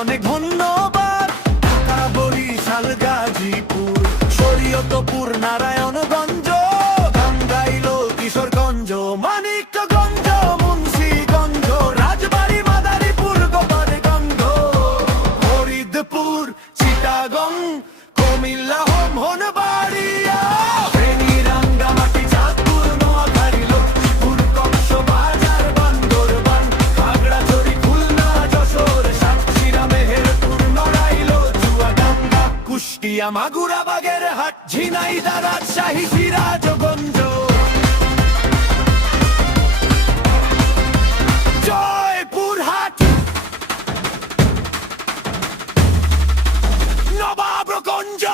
অনেক ধন্যবাদ। ঢাকা, বরিশাল, গাজীপুর, শরীয়তপুর, নারায়ণগঞ্জ, টাঙ্গাইল, কিশোরগঞ্জ, মানিকগঞ্জ, মুন্সিগঞ্জ, রাজবাড়ী, মাদারীপুর, গোপালগঞ্জ, ফরিদপুর, চিটাগং, কুমিল্লা, ব্রাহ্মণবাড়িয়া, ফেনী, রাঙ্গামাটি, চাঁদপুর, নোয়াখালী, লক্ষ্মীপুর, কক্সবাজার, বান্দরবান, খাগড়াছড়ি, খুলনা, যশোর, সাতক্ষীরা, মেহেরপুর, নড়াইল, চুয়াডাঙ্গা, কুষ্টিয়া, মাগুরা, বাগেরহাট, ঝিনাইদহ, রাজশাহী, সিরাজগঞ্জ, জয়পুরহাট, নবাবগঞ্জ,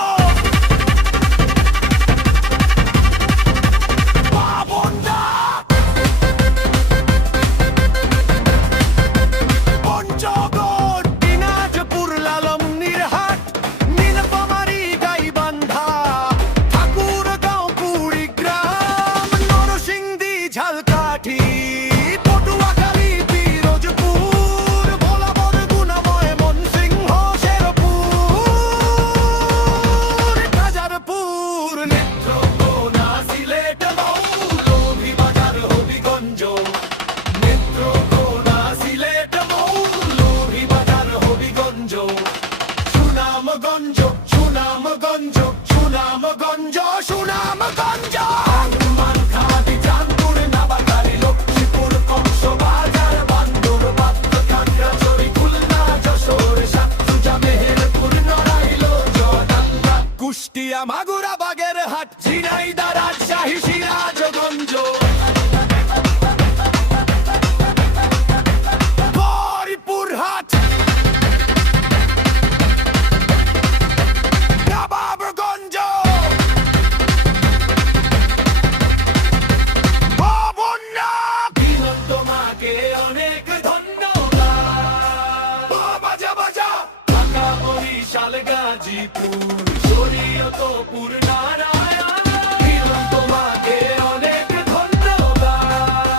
পাবনা, পঞ্চগড়, দিনাজপুর, লালমনিরহাট, নীলফামারী, গাইবান্ধা, ঠাকুরগাঁও, কুড়িগ্রাম, নরসিংদী, ঝালকাঠি, পটুয়াখালী, পিরোজপুর, ভোলা, বরগুনা, ময়মনসিংহ, শেরপুর, রাজারপুর, নেত্রকোনা, সিলেট, মৌলভীবাজার, হবিগঞ্জ, নেত্রকোনা, সিলেট, মৌলভীবাজার, হবিগঞ্জ, সুনামগঞ্জ, সুনামগঞ্জ, সুনামগঞ্জ, সুনামগঞ্জ, মানখাদি, চাঁদপুর, নাবাকালী, লক্ষ্মীপুর, কক্সবাজার, বান্দরবান, খাগড়াছড়ি, খুলনা, যশোর, সাতক্ষীরা, মেহেরপুর, নড়াইল, চুয়াডাঙ্গা, কুষ্টিয়া, মাগুরা, বাগেরহাট, ঝিনাইদহ, রাজশাহী, সিরাজগঞ্জ, হরিপুরহাট, নবাবগঞ্জ, পাবনা। বিনোদ, তোমাকে অনেক ধন্যবাদ। বাজা বাজা। ঢাকা, বরিশাল, গাজীপুর, শরীয়তপুর, নারায়ণগঞ্জ,